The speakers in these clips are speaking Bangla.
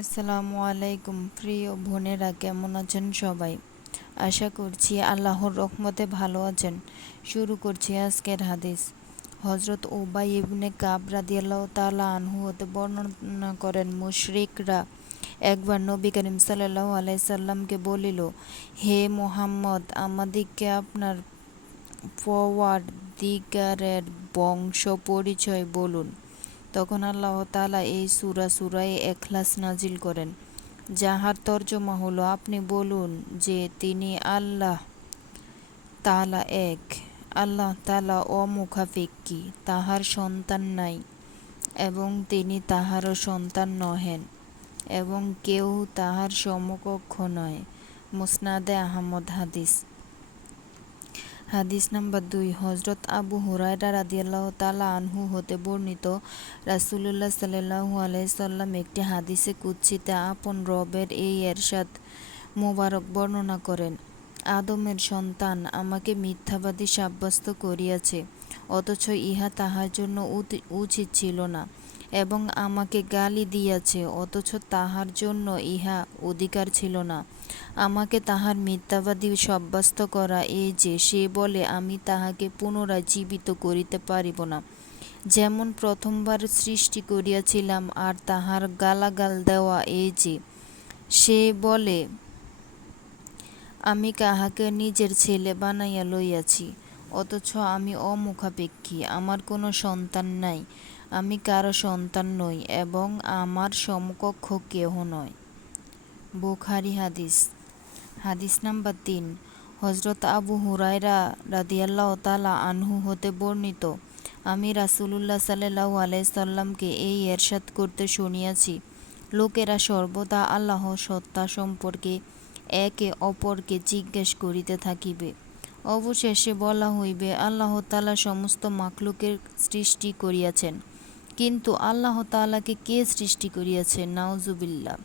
আসসালামু আলাইকুম। প্রিয় বোনেরা, কেমন আছেন সবাই? আশা করছি আল্লাহর রহমতে ভালো আছেন। শুরু করছি আজকের হাদিস। হজরত ওবাই ইবনে কাব রাদিয়াল্লাহ তালা আনহু হতে বর্ণনা করেন, মুশরিকরা একবার নবী করিম সাল্লাহ আলাইসাল্লামকে বলিল, হে মোহাম্মদ, আমাদিগকে আপনার ফওয়ার্ড দিগারের বংশ পরিচয় বলুন। তখন আল্লাহ তালা এই সুরা সুরায় এখলাস নাজিল করেন, যাহার তর্জমা হলো, আপনি বলুন যে তিনি আল্লাহ তালা এক। আল্লাহ তালা অমুখাপেক্ষী, তাহার সন্তান নাই এবং তিনি তাহারও সন্তান নহেন এবং কেউ তাহার সমকক্ষ নয়। মুসনাদে আহমদ হাদিস। হাদিস নাম্বার দুই হজরত আবু হুরায়রা রাদিয়াল্লাহ তালা আনহু হতে বর্ণিত রাসুলুল্লাহ সাল্লাহু আলাইসাল্লাম একটি হাদিসে কুচ্ছিতে আপন রবের এই এরশাদ মোবারক বর্ণনা করেন, আদমের সন্তান আমাকে মিথ্যাবাদী সাব্যস্ত করিয়াছে, অথচ ইহা তাহার জন্য উচিত ছিল না। এবং আমাকে গালি দিয়াছে, অথচ তাহার জন্য ইহা অধিকার ছিল না। আমাকে তাহার মিথ্যাবাদী সাব্যস্ত করা এই যে, সে বলে আমি তাহাকে পুনরায় জীবিত করিতে পারিব না। যেমন প্রথমবার সৃষ্টি করিয়াছিলাম আর তাহার গালাগাল দেওয়া এই যে, সে বলে, আমি কাহাকে নিজের ছেলে বানাইয়া লইয়াছি, অথচ আমি অমুখাপেক্ষী, আমার কোনো সন্তান নাই। আমি কারও সন্তান নই এবং আমার সমকক্ষ কেহ নয়। বুখারি হাদিস। হাদিস নাম্বার তিন। হজরত আবু হুরাইরা রাদিয়াল্লাহ তালা আনহু হতে বর্ণিত, আমি রাসুলুল্লাহ সাল্লাহ আলাইসাল্লামকে এই এরশাদ করতে শুনিয়াছি। লোকেরা সর্বদা আল্লাহ সত্তা সম্পর্কে একে অপরকে জিজ্ঞেস করিতে থাকিবে। অবশেষে বলা হইবে, আল্লাহ তালা সমস্ত মাকলুকের সৃষ্টি করিয়াছেন। কিন্তু আল্লাহ তালাকে কে সৃষ্টি করিয়াছে? নাউজুবিল্লা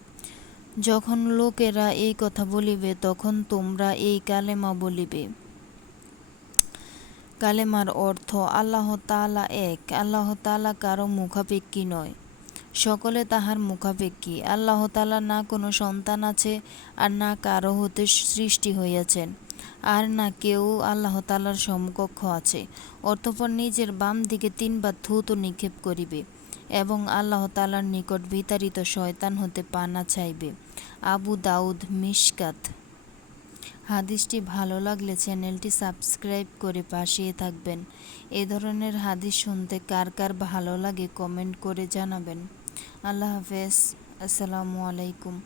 যখন লোকেরা এই কথা বলিবে, তখন তোমরা এই কালেমা বলিবে। কালেমার অর্থ আল্লাহ তালা এক। আল্লাহ তালা কারও মুখাপেক্ষী নয়। সকলে তাহার মুখাপেক্ষী। আল্লাহ তালা না কোনো সন্তান আছে আর না কারও হতে সৃষ্টি হইয়াছেন। আর না কেউ আল্লাহ তালার সমকক্ষ আছে। অর্থপর নিজের বাম দিকে তিনবার থুত নিক্ষেপ করিবে এবং আল্লাহ তালার নিকট বিতাড়িত শয়তান হতে পানা চাইবে। আবু দাউদ মিশকাত। হাদিসটি ভালো লাগলে চ্যানেলটি সাবস্ক্রাইব করে পাশিয়ে থাকবেন। এ ধরনের হাদিস শুনতে কার কার ভালো লাগে কমেন্ট করে জানাবেন। আল্লাহ হাফেজ। আসসালামু আলাইকুম।